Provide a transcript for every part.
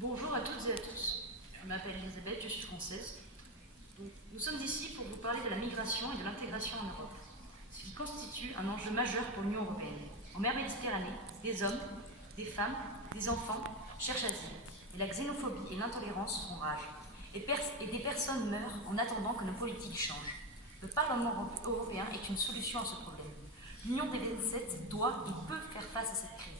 Bonjour à toutes et à tous. Je m'appelle Elisabeth, je suis française. Nous sommes ici pour vous parler de la migration et de l'intégration en Europe, ce qui constitue un enjeu majeur pour l'Union européenne. En mer Méditerranée, des hommes, des femmes, des enfants cherchent asile, et la xénophobie et l'intolérance font rage. Et des personnes meurent en attendant que nos politiques changent. Le Parlement européen est une solution à ce problème. L'Union des 27 doit et peut faire face à cette crise.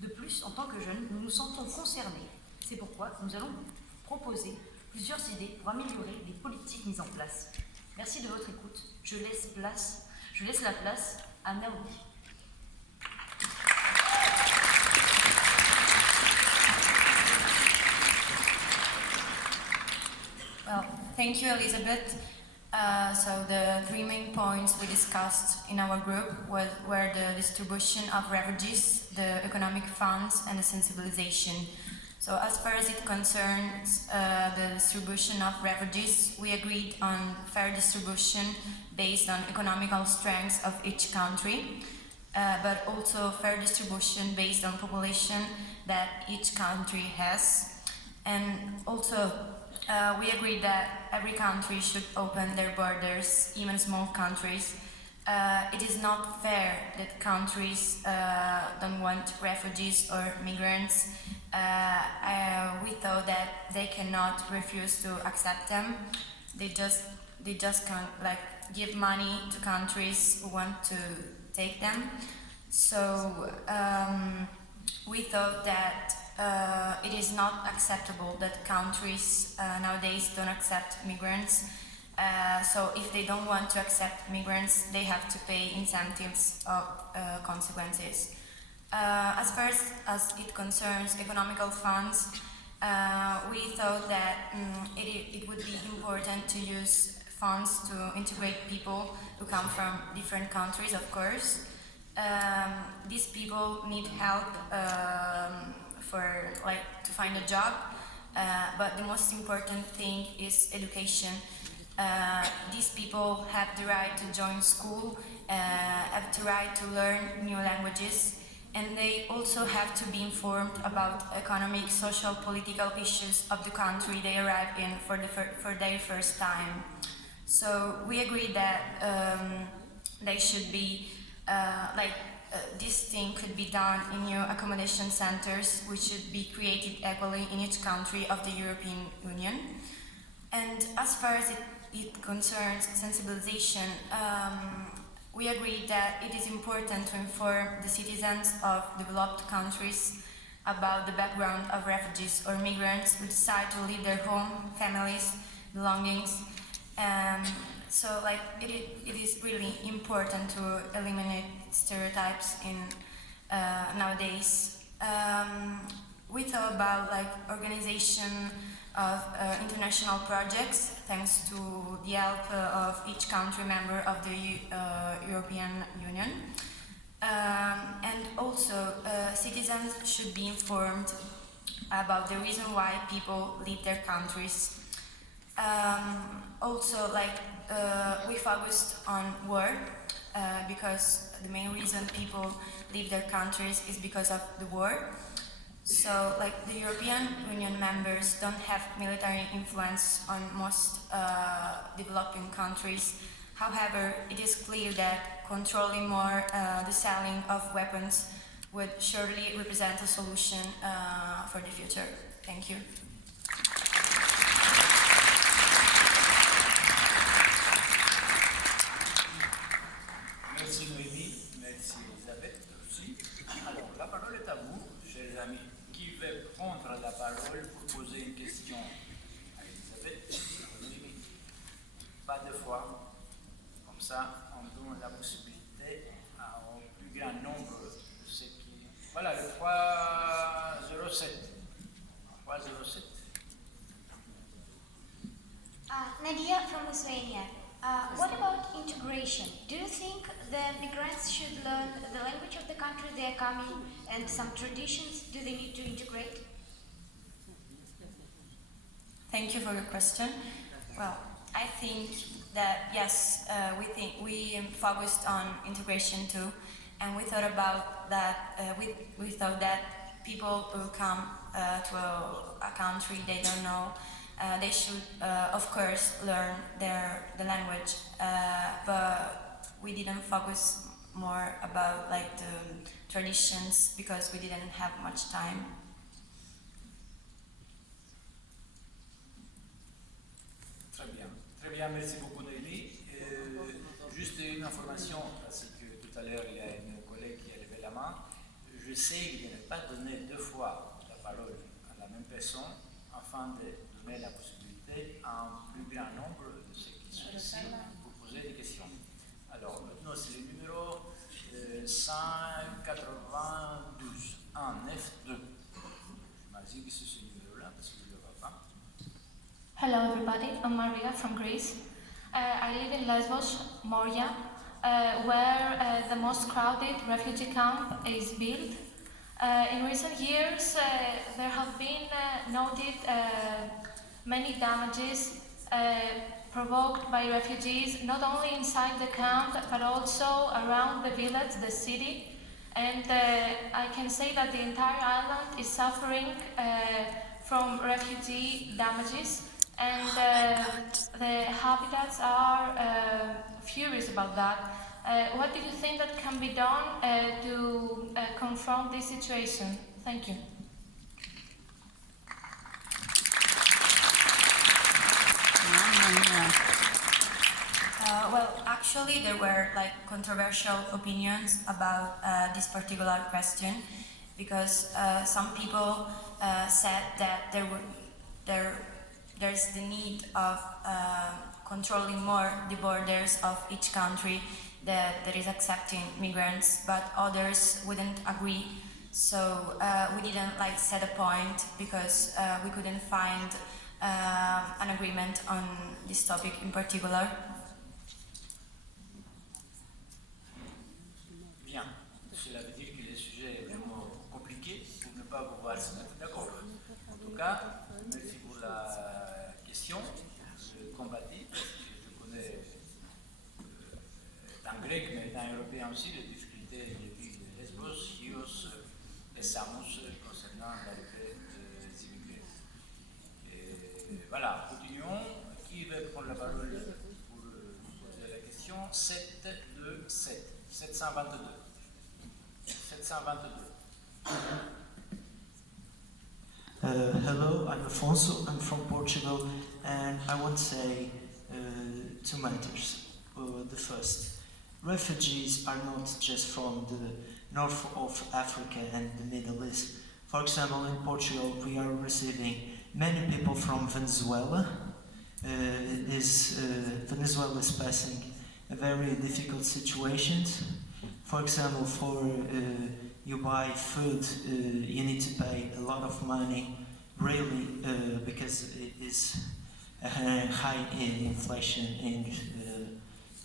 De plus, en tant que jeunes, nous nous sentons concernés. C'est pourquoi nous allons proposer plusieurs idées pour améliorer les politiques mises en place. Merci de votre écoute. Je laisse la place à Naomi. Well, thank you, Elizabeth. So the three main points we discussed in our group were the distribution of refugees, the economic funds, and the sensibilization. So as far as it concerns the distribution of refugees, we agreed on fair distribution based on economical strengths of each country, but also fair distribution based on population that each country has. And also we agreed that every country should open their borders, even small countries. It is not fair that countries don't want refugees or migrants. We thought that they cannot refuse to accept them. They just can't give money to countries who want to take them. So we thought that it is not acceptable that countries nowadays don't accept migrants. So if they don't want to accept migrants, they have to pay incentives or consequences. As far as it concerns economical funds, we thought that it would be important to use funds to integrate people who come from different countries, of course. These people need help to find a job, but the most important thing is education. These people have the right to join school, have the right to learn new languages, and they also have to be informed about economic, social, political issues of the country they arrive in for their first time. So we agreed that they should be this thing could be done in new accommodation centers, which should be created equally in each country of the European Union. And as far as it concerns sensibilization, we agreed that it is important to inform the citizens of developed countries about the background of refugees or migrants who decide to leave their home, families, belongings. So it is really important to eliminate stereotypes in nowadays. We thought about organization of international projects thanks to the help of each country member of the European Union. And also citizens should be informed about the reason why people leave their countries. Also, we focused on war because the main reason people leave their countries is because of the war. So, the European Union members don't have military influence on most developing countries. However, it is clear that controlling more the selling of weapons would surely represent a solution for the future. Thank you. Merci Noémie, merci Elisabeth aussi. Alors, la parole est à vous, chers amis. Qui veut prendre la parole pour poser une question à Elisabeth ou Noémie? Pas deux fois. Comme ça, on donne la possibilité au plus grand nombre de ceux qui... Voilà, le 307. 307. Nadia from Lithuania. What about integration? Do you think the migrants should learn the language of the country they are coming and some traditions? Do they need to integrate? Thank you for your question. Well, I think that yes, we focused on integration too, and we thought about that. We thought that people who come to a country they don't know, they should, of course, learn the language. But we didn't focus more about like the traditions because we didn't have much time. Très bien, merci beaucoup Noémie. Juste une information, parce que tout à l'heure il y a une collègue qui a levé la main. J'essaie de ne pas donner deux fois la parole à la même personne afin de donner la possibilité à un plus grand nombre de ceux qui sont ici pour poser des questions. Alors maintenant c'est le numéro 192, 192. J'imagine que c'est ce numéro-là parce que je ne le vois pas. Hello everybody, I'm Maria from Greece. I live in Lesbos, Moria, where the most crowded refugee camp is built. In recent years, there have been noted many damages provoked by refugees, not only inside the camp, but also around the village, the city. And I can say that the entire island is suffering from refugee damages. And the habitats are furious about that. What do you think that can be done to confront this situation? Thank you. Well, actually, there were like controversial opinions about this particular question because some people said that there's the need of controlling more the borders of each country that is accepting migrants, but others wouldn't agree. So we didn't like set a point because we couldn't find an agreement on this topic in particular. Bien, cela veut dire que le sujet est vraiment compliqué pour ne pas pouvoir se mettre d'accord. En tout cas, merci pour la question. Je combattis, parce que je connais en grec, mais en européen aussi, les difficultés des villes de Lesbos, Chios et Samos concernant l'arrivée des immigrés. Et voilà, continuons. Qui veut prendre la parole pour poser la question? 727. 722. 722. Hello, I'm Afonso, I'm from Portugal, and I want to say two matters. The first, refugees are not just from the north of Africa and the Middle East. For example, in Portugal, we are receiving many people from Venezuela. Venezuela is passing a very difficult situation. For example, for you buy food, you need to pay a lot of money, really, because it is a high inflation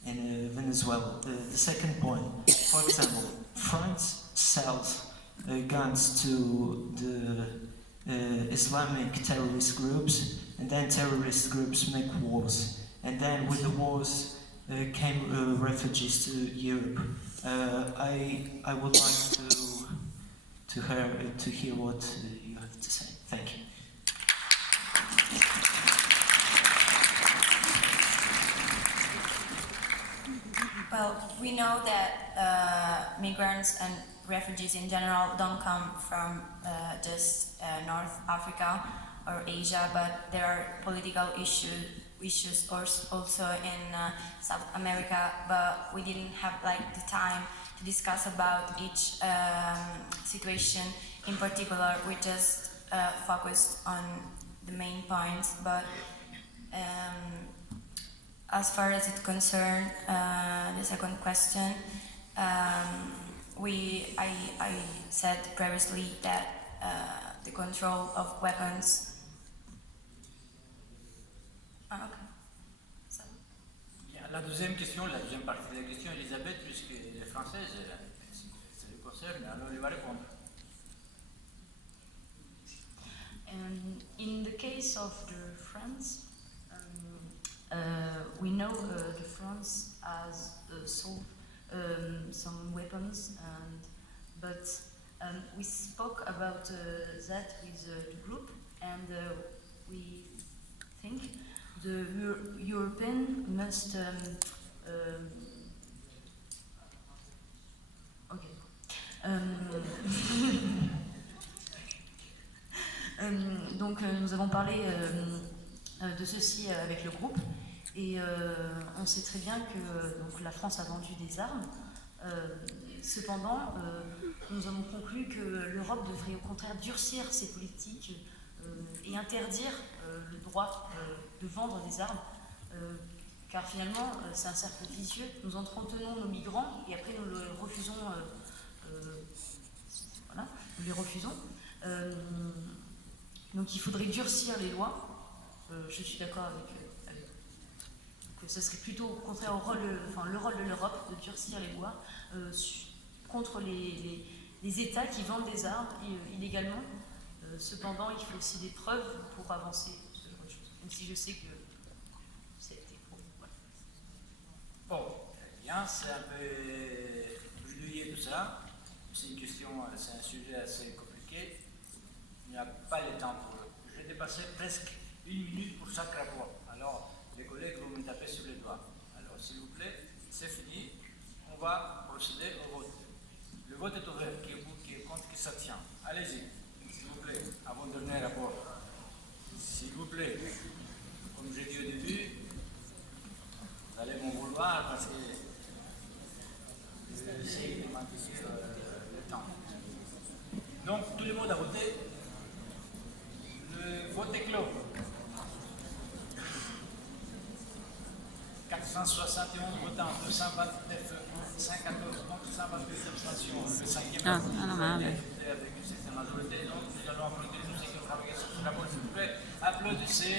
in Venezuela. The second point, for example, France sells guns to the Islamic terrorist groups, and then terrorist groups make wars, and then with the wars came refugees to Europe. I would like to hear what you have to say. Thank you. Well, we know that migrants and refugees in general don't come from just North Africa or Asia, but there are political issues also in South America, but we didn't have like the time to discuss about each situation in particular. We just focused on the main points, but as far as it concerned the second question, I said previously that the control of weapons. Okay. So. Bien, la deuxième question, la deuxième partie de la question, Elisabeth, puisque elle est française, ça lui concerne, alors elle va répondre. In the case of the France, we know the France has sold some weapons, but We spoke about that with the group, and we think the European must okay. Donc nous avons parlé de ceci avec le groupe et on sait très bien que donc, la France a vendu des armes. Cependant, nous avons conclu que l'Europe devrait au contraire durcir ses politiques et interdire le droit de vendre des armes, car finalement c'est un cercle vicieux. Nous entretenons nos migrants et après nous les refusons. Voilà, nous les refusons. Donc il faudrait durcir les lois. Je suis d'accord avec que ce serait plutôt au contraire le rôle de l'Europe de durcir les lois contre les États qui vendent des armes illégalement. Cependant, il faut aussi des preuves pour avancer sur autre chose. Même si je sais que ça a été pour vous. Voilà. Bon, très bien, c'est un peu brouillé tout ça. C'est une question, c'est un sujet assez compliqué. Il n'y a pas le temps pour eux. Je vais dépasser presque 1 minute pour chaque rapport. Alors, les collègues vont me taper sur les doigts. Alors, s'il vous plaît, c'est fini. On va procéder au vote. Le vote est ouvert. Qui est pour, qui est contre, qui s'abstient. Allez-y, s'il vous plaît, avant de dernier rapport. S'il vous plaît, comme j'ai dit au début, vous allez m'en vouloir parce que j'essaie de m'anticiper le temps. Donc, tout le monde a voté. Le vote est clos. 471 votants, 229, 114 contre, 128 abstentions. Le cinquième rapport est adopté avec une certaine majorité. Donc, nous allons applaudir tous ceux qui ont travaillé sur ce rapport. S'il vous plaît, applaudissez.